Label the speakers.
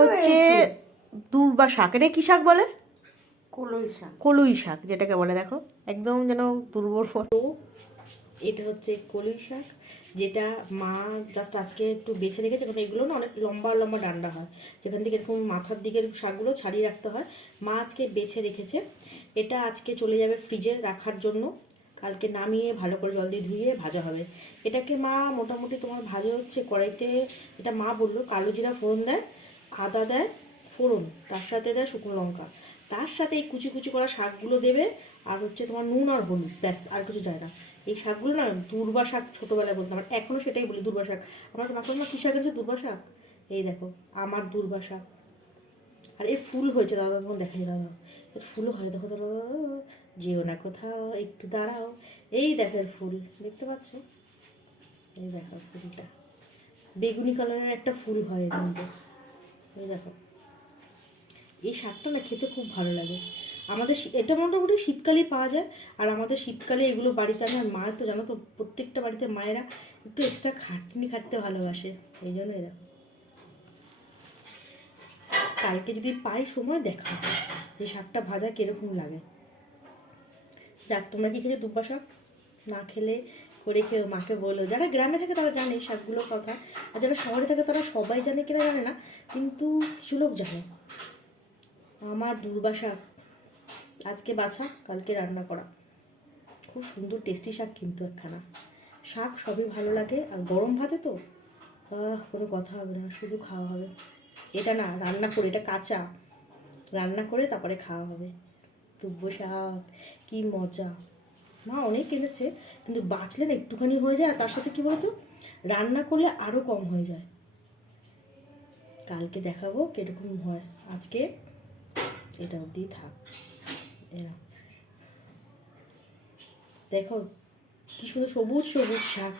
Speaker 1: হচ্ছে দুর্বা শাক। এটা কি শাক বলে?
Speaker 2: কলই শাক।
Speaker 1: কলুই শাক যেটাকে বলে দেখো। একদম যেন দুর্বল তো এটা হচ্ছে কলুই শাক যেটা মা জাস্ট আজকে একটু বেছে রেখেছে কারণ এগুলো না অনেক লম্বা লম্বা ডান্ডা হয়। যেখান থেকে এরকম মাথার দিকের শাকগুলো ছাড়িয়ে রাখতে হয়। মা আজকে বেছে রেখেছে। এটা আজকে চলে যাবে ফ্রিজে রাখার জন্য। কালকে নামিয়ে ভালো করে জল দিয়ে ধুয়ে ভাজা হবে। এটাকে মা মোটামুটি তোমার ভাজা হচ্ছে কড়াইতে এটা মা বলল কালো জিরা ফোড়ন দেয়। আদা দেয়, ফোড়ন, তার সাথে দেয় শুকনো লঙ্কা। তার সাথে এই কুচি কুচি করা শাকগুলো দেবে, আর হচ্ছে তোমার নুন আর হলুদ, ব্যাস, আর কিছু যায় না। এই শাকগুলো না, দুর্বা শাক ছোটোবেলায় বলতাম আর এখনও সেটাই বলি, দুর্বা শাক। আমার মাখন মা কী শাক আছে দুর্বা শাক? এই দেখো, আমার দুর্বা শাক। আর এর ফুল হয়েছে, দাদা তোমার দেখা যায় দাদা। এর ফুলও হয়, দেখো দাদা। যেও না কোথাও, একটু দাঁড়াও। এই দেখো এর ফুল, দেখতে পাচ্ছ? এই দেখো ফুলটা। বেগুনি কালারের একটা ফুল হয় এর মধ্যে। এই দেখো। এই শাকটা না খেতে খুব ভালো লাগে। আমাদের এটা মোটামুটি শীতকালেই পাওয়া যায়। আর আমাদের শীতকালে এগুলো বাড়িতে আমি মায়ের তো জানো তো, প্রত্যেকটা বাড়িতে মায়েরা একটু এক্সট্রা খাটনি খাটতে ভালোবাসে। এই জন্য এরকম কালকে যদি পাই সময় দেখা যে শাকটা ভাজা কীরকম লাগে। যাক, তোমরা কি খেয়েছো দুব্বা শাক? না খেলে করে খেয়ে মাকে বলো। যারা গ্রামে থাকে তারা জানে শাকগুলোর কথা। আর যারা শহরে থাকে তারা সবাই জানে কিনা জানে না, কিন্তু কিছু লোক জানে। আমার দুর্বা শাক, আজকে বাছা, কালকে রান্না করা। খুব সুন্দর টেস্টি শাক কিন্তু একখানা। শাক সবই ভালো লাগে, আর গরম ভাতে তো? কোনো কথা হবে না, শুধু খাওয়া হবে। এটা না, রান্না করে, এটা কাঁচা। রান্না করে তারপরে খাওয়া হবে। দুব্ব শাক, কি মজা। মা অনেক এনেছে কিন্তু বাঁচলে না একটুখানি হয়ে যায়, আর তার সাথে কি বলতো? রান্না করলে আরও কম হয়ে যায়। কালকে দেখাবো কীরকম হয়। আজকে এটা অব্দি থাক। এরা। দেখো, কি সুন্দর সবুজ সবুজ শাক।